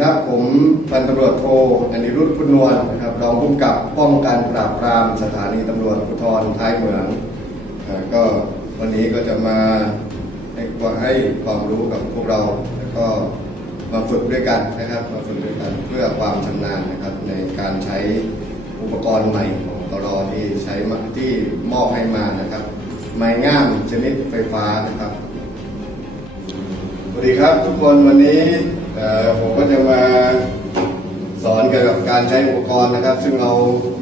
ครับผมพันตำรวจโทอนิรุทธพุนวลนะครับรองผู้กำกับป้องกันปราบปรามสถานีตำรวจภูธรท้ายเหมืองก็วันนี้ก็จะมาให้ให้ความรู้กับพวกเราแล้วก็มาฝึกด้วยกันนะครับมาฝึกด้วยกันเพื่อความชำนาญนะครับในการใช้อุปกรณ์ใหม่ของตรอที่ใช้มาที่มอบให้มานะครับ ไม้ง่ามชนิดไฟฟ้านะครับสวัสดีครับทุกคนวันนี้ ผมก็จะมาสอนเกี่ยวกับการใช้อุปกรณ์นะครับ ซึ่งเรา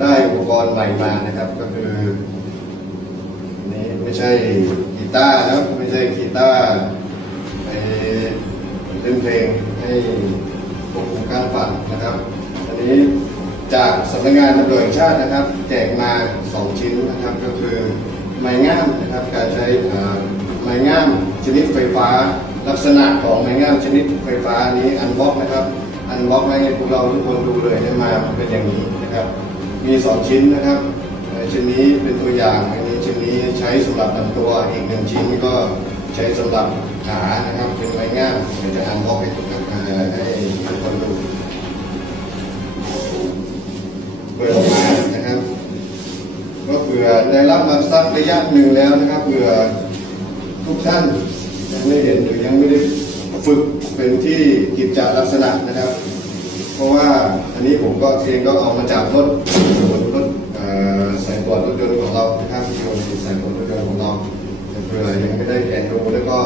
ได้อุปกรณ์ใหม่มานะครับ ก็คืออันนี้ไม่ใช่กีตาร์นะครับไม่ใช่กีตาร์ไปเล่นเพลงให้ควบคุมการฝันนะครับ อันนี้จากสำนักงานตำรวจแห่งชาตินะครับ แจกมาสองชิ้นนะครับก็คือไม้ง่ามนะครับการใช้ไม้ง่ามชนิดไฟฟ้า ลักษณะของไม้งามชนิดไฟฟ้านี้อันบล็อกนะครับอันบล็อกให้พวกเราทุกคนดูเลยได้มาเป็นอย่างนี้นะครับ มีสองชิ้นนะครับชิ้นนี้เป็นตัวอย่างอันนี้ชิ้นนี้ใช้สำหรับลำตัวอีกหนึ่งชิ้นก็ใช้สำหรับขานะครับ เป็นไม้งามเดี๋ยวจะอันบล็อกให้ทุกคนเอ่อให้ทุกคนดูเปิดออกมานะครับ ก็เผื่อได้รับมาสักระยะหนึ่งแล้วนะครับเผื่อทุกท่าน ยังไม่เห็นหรือยังไม่ได้ฝึกเป็นที่กิจจลักษณะนะครับ เพราะว่าอันนี้ผมก็เองก็เอามาจากรถรถสายตรวจรถยนต์ของเรานะครับที่อยู่ในสายตรวจรถยนต์ของเราเผื่อยังไม่ได้แกะดูแล้วก็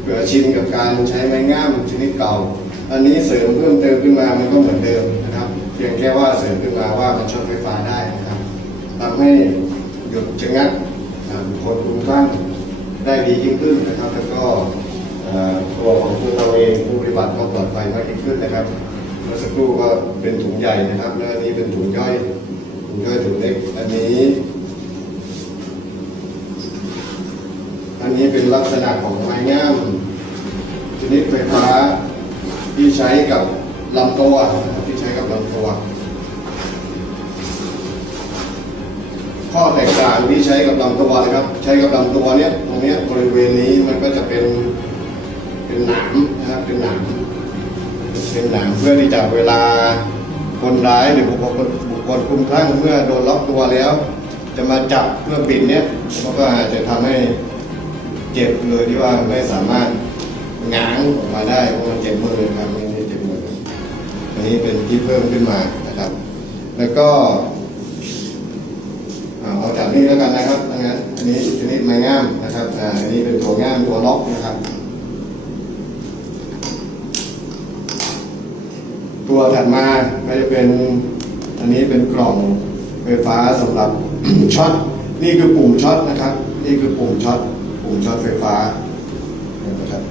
เผื่อชินกับการใช้ไม้ง่ามชนิดเก่า อันนี้เสริมเพิ่มเติมขึ้นมามันก็เหมือนเดิมนะครับ เพียงแค่ว่าเสริมขึ้นมาว่ามันช็อตไฟฟ้าได้นะครับทำให้หยุดชะงักคคลคุ้มคลั่ง ได้ดียิ่งขึ้นนะครับ แล้วก็ตัวของผู้เราเองผู้ปฏิบัติก็ปลอดภัยมากยิ่งขึ้นนะครับเมื่อสักครู่ก็เป็นถุงใหญ่นะครับแล้วอันนี้เป็นถุงย่อยถุงย่อยถุงเล็กอันนี้ อันนี้เป็นลักษณะของไม้งามชนิดไฟฟ้าที่ใช้กับลำตัวที่ใช้กับลำตัว ข้อแตกต่างที่ใช้กับลำตัวนะครับ ใช้กับลำตัวเนี้ยตรงเนี้ยบริเวณนี้มันก็จะเป็นเป็นหนามนะครับเป็นหนามเป็นหนามเพื่อที่จะเวลาคนร้ายหรือบุคคลบุคคลคลุ้มคลั่งเมื่อโดนล็อกตัวแล้ว จะมาจับเพื่อปิดเนี้ยมันก็อาจจะทำให้เจ็บเลยที่ว่าไม่สามารถง้างออกมาได้เพราะมันเจ็บมือนะครับไม่ได้เจ็บมืออันนี้เป็นที่เพิ่มขึ้นมานะครับ แล้วก็ เอาจากนี้แล้วกันนะครับดังนั้นอันนี้ชนิดไม้งามนะครับอ่าอันนี้เป็นตัวง่ามตัวล็อกนะครับ ตัวถัดมาก็จะเป็นอันนี้เป็นกล่องไฟฟ้าสำหรับช็อตนี่คือปุ่มช็อตนะครับ นี่คือปุ่มช็อตปุ่มช็อตไฟฟ้านไหมครับ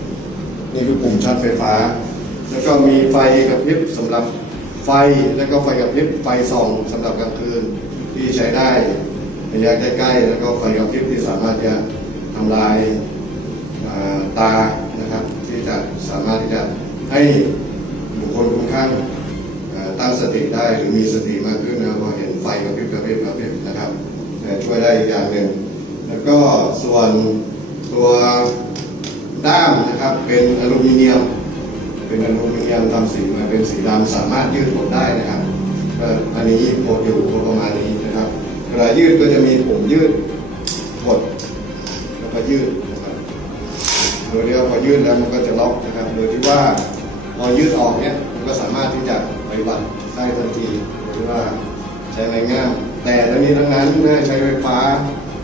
นี่คือปุ่มช็อตไฟฟ้า แล้วก็มีไฟกระพริบสำหรับไฟแล้วก็ไฟกระพริบไฟส่องสำหรับกลางคืนที่ใช้ได้ ระยะใกล้ๆ แล้วก็ไฟกระพริบที่สามารถจะทำลายาตานะครับที่จะสามารถที่จะให้บุคคลคุ้มข้างตั้งสติได้หรือมีสติมากขึ้นนะพอเห็นไฟกระพริบกระพริบกระพริบนะครับแต่ช่วยได้อีกอย่างหนึ่งแล้วก็ส่วนตัวด้ามนะครับเป็นอลูมิเนียม เป็นอลูมิเนียมทำสีมาเป็นสีดำสามารถยืดหดได้นะครับก็อันนี้หดอยู่ประมาณนี้ เวลายืดก็จะมีปุ่มยืดหดแล้วก็ยืดนะครับโดยเรียว่าพอยืดแล้วมันก็จะล็อกนะครับ โดยที่ว่าพอยืดออกเนี่ยมันก็สามารถที่จะปฏิบัติได้ทันทีหรือว่าใช้ไม้งามแต่ทั้งนี้ทั้งนั้นเมื่อใช้ไฟฟ้า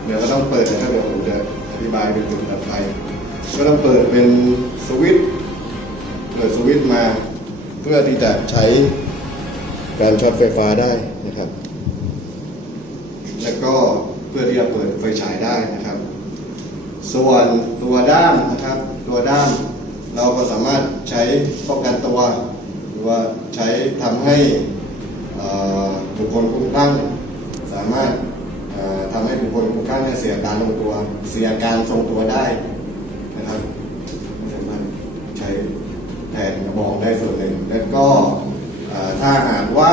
เดี๋ยวก็ต้องเปิดนะครับเดี๋ยวผมจะอธิบายเป็นจุดตัดไป ก็ต้องเปิดเป็นสวิตช์เปิดสวิตช์มา เพื่อที่จะใช้การช็อตไฟฟ้าได้นะครับ แล้วก็เพื่อที่จะเปิดไฟฉายได้นะครับ ส่วนตัวด้ามนะครับ ตัวด้ามเราก็สามารถใช้ป้องกันตัว หรือว่าใช้ทำให้บุคคลคุ้มคลั่งสามารถเอ่อทำให้บุคคลคุ้มคลั่งเนี่ยเสียการลงตัว เสียการทรงตัวได้นะครับสามารถใช้แทนกระบอกได้ส่วนหนึ่งแล้วก็ถ้าหากว่า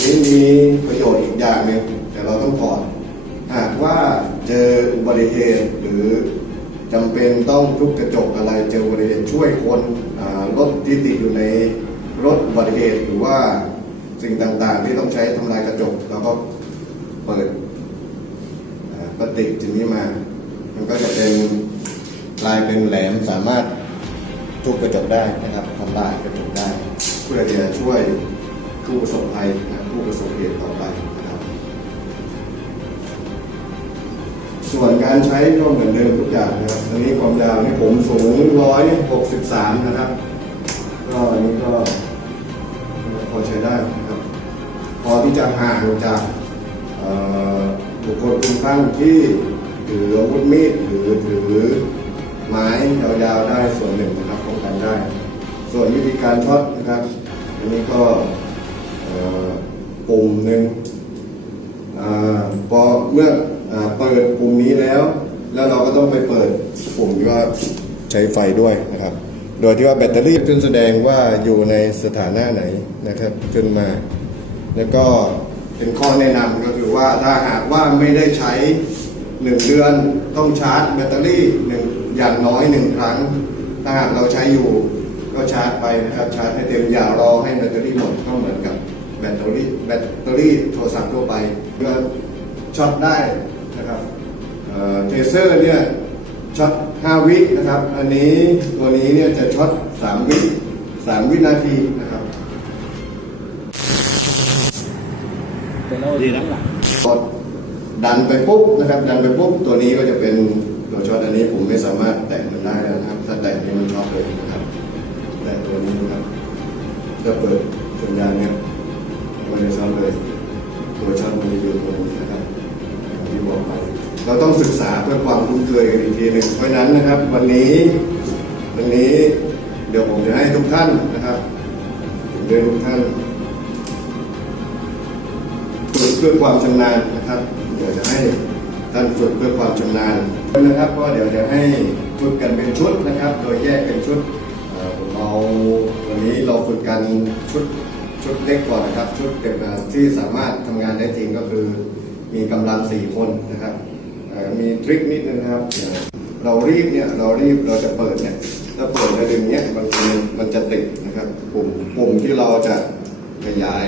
นี้มีประโยชน์อีกอย่างหนึ่ง ต้องถอดหากว่าเจออุบัติเหตุหรือจำเป็นต้องทุบกระจกอะไรเจออุบัติเหตุช่วยคนรถที่ติดอยู่ในรถอุบัติเหตุหรือว่าสิ่งต่างๆ ที่ต้องใช้ทำลายกระจกเราก็เปิดปฏิจินี้มา มันก็จะเป็นกลายเป็นแหลมสามารถทุบกระจกได้นะครับทำลายกระจกได้ เพื่อที่จะช่วยผู้ประสบภัยผู้ประสบเหตุ การใช้ก็เหมือนเดิมทุกอย่างนะครับอันนี้ความยาวนี่ผมสูงร้อยหกสิบสามนะครับ ก็อันนี้ก็พอใช้ได้นะครับ พอที่จะห่างจากเอ่อบุคคลคุ้มคลั่งที่ถืออาวุธมีดหรือถือไม้ยาวๆได้ส่วนหนึ่งนะครับป้องกันได้ ส่วนวิธีการช็อตนะครับอันนี้ก็ปุ่มหนึ่งอพอเมื่อ เปิดปุ่มนี้แล้ว แล้วเราก็ต้องไปเปิดปุ่มที่ว่าใช้ไฟด้วยนะครับ โดยที่ว่าแบตเตอรี่ขึ้นแสดงว่าอยู่ในสถานะไหนนะครับขึ้นมา แล้วก็เป็นข้อแนะนำก็คือว่าถ้าหากว่าไม่ได้ใช้หนึ่งเดือนต้องชาร์จแบตเตอรี่หนึ่งอย่างน้อยหนึ่งครั้ง ถ้าหากเราใช้อยู่ก็ชาร์จไปนะครับชาร์จให้เต็มอย่ารอให้แบตเตอรี่หมดก็เหมือนกับแบตเตอรี่แบตเตอรี่โทรศัพท์ทั่วไปเพื่อช็อตได้ เอ่อเทเซอร์เนี่ยช็อต5วินะครับ อันนี้ตัวนี้เนี่ยจะช็อต3วิ3วินาทีนะครับแต่เราดีนะหลังกดดันไปปุ๊บนะครับ ดันไปปุ๊บตัวนี้ก็จะเป็นตัวช็อตอันนี้ผมไม่สามารถแตะมันได้แล้วนะครับ ถ้าแตะนี่มันช็อตเลยนะครับแตะตัวนี้นะครับจะเปิดสัญญาณเนี่ยมันจะช็อตเลยตัวช็อตมันจะอยู่ตรงนี้นะครับอย่างที่บอกไป เราต้องศึกษาเพื่อความคุ้นเคยกันอีกทีหนึ่งเพราะฉะนั้นนะครับ วันนี้วันนี้เดี๋ยวผมจะให้ทุกท่านนะครับผมจะให้ทุกท่านฝึกเพื่อความชำนาญนะครับ เดี๋ยวจะให้ท่านฝึกเพื่อความชำนาญนะครับก็เดี๋ยวจะให้ฝึกกันเป็นชุดนะครับ โดยแยกเป็นชุดเอ่อผมเอาวันนี้เราฝึกกันชุดชุดเล็กก่อนนะครับ ชุดเด็กที่สามารถทำงานได้จริงก็คือมีกำลังสี่คนนะครับ มีทริคนิดนึงนะครับอย่าเรารีบเนี่ยเรารีบเราจะเปิดเนี่ยถ้าเปิดแล้วดึงเนี่ยบางทีมันจะติดนะครับปุ่มปุ่มที่เราจะขยาย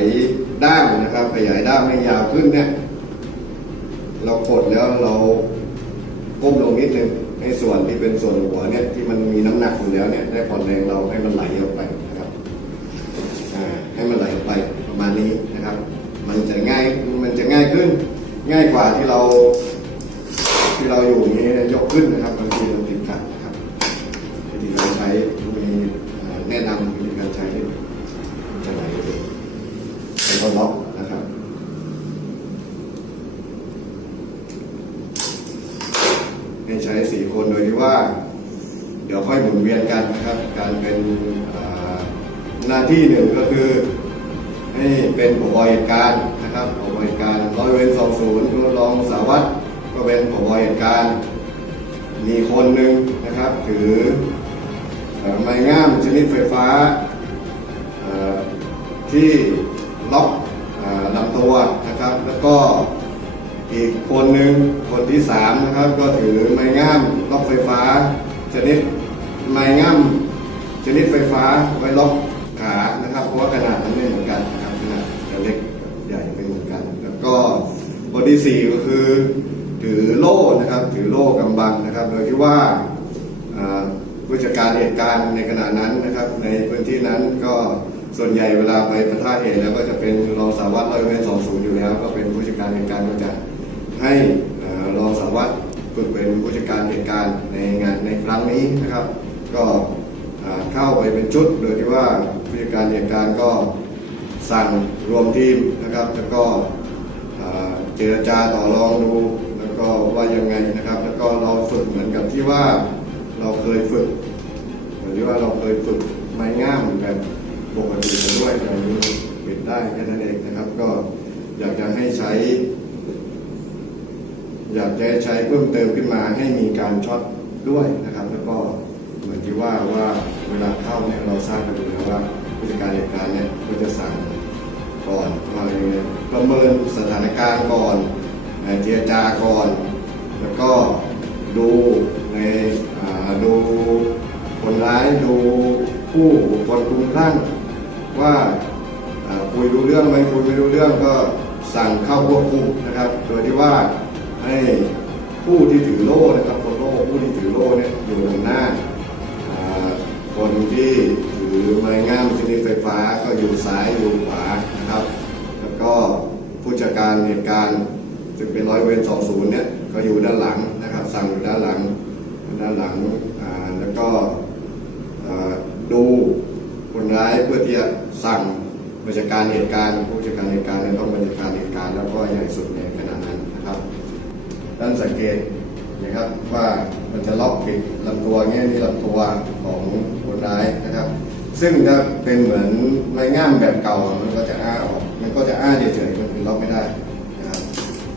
ด้ามนะครับ ขยายด้ามให้ยาวขึ้นเนี่ย เรากดแล้วเราก้มลงนิดนึงให้ส่วนที่เป็นส่วนหัวเนี่ยที่มันมีน้ำหนักอยู่แล้วเนี่ยได้ผ่อนแรงเราให้มันไหลออกไปนะครับให้มันไหลออกไปประมาณนี้นะครับ มันจะง่ายมันจะง่ายขึ้น ง่ายกว่าที่เรา ที่เราอยู่อย่างนี้ยกขึ้นนะครับบางทีเราติดขัดนะครับวิธีการใช้มีอ่าแนะนำวิธีการใช้ จะไหลเป็นเขาล็อกนะครับ ให้ใช้สี่คนโดยที่ว่า เดี๋ยวค่อยหมุนเวียนกันนะครับ การเป็นหน้าที่หนึ่งก็คือ ให้เป็นผบเหตุการณ์นะครับผบเหตุการณ์ร้อยเวรสองศูนย์รองสารวัตรก็เป็นผบเหตุการณ์มีคนหนึ่งนะครับถือไม้งามชนิดไฟฟ้าที่ล็อกลำตัวนะครับ แล้วก็ อีกคนหนึ่งคนที่สามนะครับก็ถือไม้งามล็อกไฟฟ้า ชนิดไม้งามชนิดไฟฟ้าไว้ล็อกขานะครับเพราะว่าขนาดมันไม่เหมือนกันนะครับขนาดจะเล็กใหญ่ไม่เหมือนกัน แล้วก็คนที่สี่ก็คือ ถือโล่นะครับถือโล่กำบังนะครับ โดยที่ว่าอ่าผู้จัดการเหตุการณ์ในขณะนั้นนะครับ ในพื้นที่นั้นก็ส่วนใหญ่เวลาไปประท่าเหตุแล้วก็จะเป็นรองสารวัตรร้อยเวรสองศูนย์อยู่แล้ว ก็เป็นผู้จัดการเหตุการณ์ก็จะ ให้เอ่อรองสารวัตรฝึกเป็นผู้จัดการเหตุการณ์ในงานในครั้งนี้นะครับ ก็เข้าไปเป็นชุดโดยที่ว่าผู้จัดการเหตุการณ์ก็สั่งรวมทีมนะครับ แล้วก็เจรจาต่อรองดูแล้วก็ว่ายังไงนะครับ แล้วก็เราฝึกเหมือนกับที่ว่าเราเคยฝึกเหมือนที่ว่าเราเคยฝึกไม้งามแบบปกติกันด้วยอย่างนี้ปิดได้แค่นั้นเองนะครับ ก็อยากจะให้ใช้ อยากจะให้ใช้เพิ่มเติมขึ้นมาให้มีการช็อตด้วยนะครับ แล้วก็เหมือนที่ว่าว่าเวลาเข้าเนี่ยเราทราบกันอยู่แล้วว่าผู้จัดการเหตุการณ์เนี่ยก็จะสั่งก่อนว่าอย่างไรประเมินสถานการณ์ก่อนเอ่อเจรจาก่อน แล้วก็ดูในดูคนร้ายดูผู้บุคคลคุ้มคลั่งว่าอ่าคุยรู้เรื่องไหมคุยไม่รู้เรื่องก็สั่งเข้าควบคุมนะครับ โดยที่ว่า ให้ผู้ที่ถือโล่นะครับคนโล่ผู้ที่ถือโล่เนี่ยอยู่ตรงหน้า คนที่ถือไม้งามชนิดไฟฟ้าก็อยู่ซ้ายอยู่ขวานะครับ แล้วก็ผู้จัดการเหตุการณ์จึงเป็นร้อยเวร20เนี่ยก็อยู่ด้านหลังนะครับสั่งอยู่ด้านหลังด้านหลังแล้วก็ดูคนร้ายเพื่อที่จะสั่งบัญชาการเหตุการณ์านสังเกตนะครับว่ามันจะล็อกปิดลำตัวเงี้ยนี่ลำตัวของคนร้ายนะครับ ซึ่งถ้าเป็นเหมือนไม้งามแบบเก่ามันก็จะอ้าออกมันก็จะอ้าเฉยๆมันล็อกไม่ได้นะครับ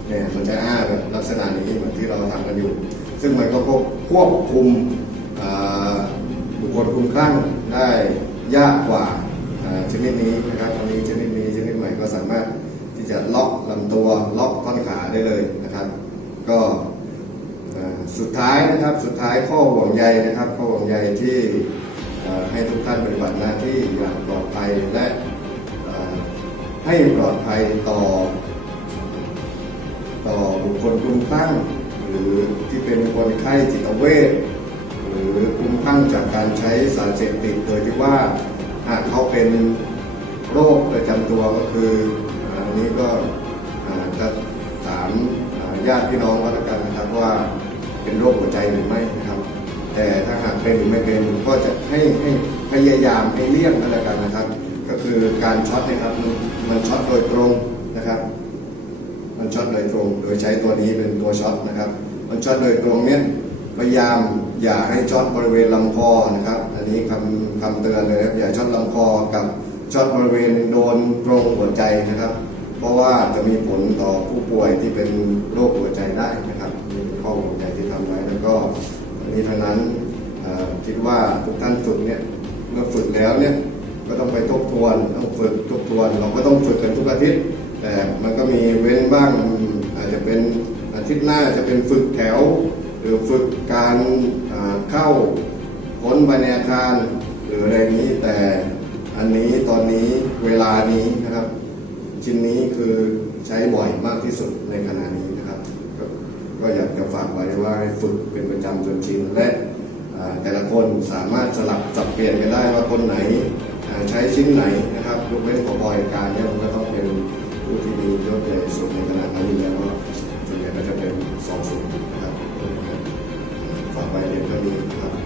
เนี่ยมันจะอ้าแบบลักษณะนี้เหมือนที่เราทำกันอยู่ ซึ่งมันก็ควบคุมบุคคลคุ้มคลั่งได้ยากกว่าชนิดนี้นะครับอันนี้ชนิดนี้ชนิดใหม่ก็สามารถที่จะล็อกลำตัวล็อกท่อนขาได้เลย ก็สุดท้ายนะครับสุดท้ายข้อห่วงใยนะครับ ข้อห่วงใยที่เอ่ให้ทุกท่านปฏิบัติหน้าที่อย่างปลอดภัยและให้ปลอดภัยต่อ ต่อบุคคลคลุ้มคลั่งหรือที่เป็นคนไข้จิตเวชหรือคลุ้มคลั่งจากการใช้สารเสพติดโดยที่ว่าหากเขาเป็นโรคประจำตัวก็คืออันนี้ก็ ญาติพี่น้องก็แล้วกันนะครับว่าเป็นโรคหัวใจหรือไม่นะครับ แต่ถ้าหากเป็นหรือไม่เป็นก็จะให้ให้พยายามให้เลี่ยงก็แล้วกันนะครับ ก็คือการช็อตนะครับมันช็อตโดยตรงนะครับ มันช็อตโดยตรง โดยใช้ตัวนี้เป็นตัวช็อตนะครับ มันช็อตโดยตรงเนี้ยพยายามอย่าให้ช็อตบริเวณลำคอนะครับ อันนี้คำคำเตือนเลยครับอย่าช็อตลำคอกับช็อตบริเวณโดนตรงหัวใจนะครับ ราะว่าจะมีผลต่อผู้ป่วยที่เป็นโรคหัวใจได้นะครับนี่เป็นข้อห่วงใยที่ทำไว้แล้วก็นี้ทั้งนั้นคิดว่าทุกท่านฝึกเนี่ยเมื่อฝึกแล้วเนี่ยก็ต้องไปทบทวนต้องฝึกทบทวน เราก็ต้องฝึกกันทุกอาทิตย์ แต่มันก็มีเว้นบ้างอาจจะเป็นอาทิตย์หน้าจะเป็นฝึกแถว หรือฝึกการเข้าค้นภายในอาคารหรืออะไรนี้แต่อันนี้ตอนนี้เวลานี้นะครับ ชิ้นนี้คือใช้บ่อยมากที่สุดในขณะนี้นะครับก็ก็อยากจะฝากไว้ว่าให้ฝึกเป็นประจำจนชินและแต่ละคนสามารถสลับสับเปลี่ยนกันได้ว่าคนไหนใช้ชิ้นไหนนะครับยกเว้นขอบอยการเนี่ยมันก็ต้องเป็นผู้ที่มียศใหญ่สุดในขณะนั้นอยู่แล้วส่วนใหญ่ก็จะเป็นสองสูงนะครับฝากไว้เพียงเท่านี้ครับ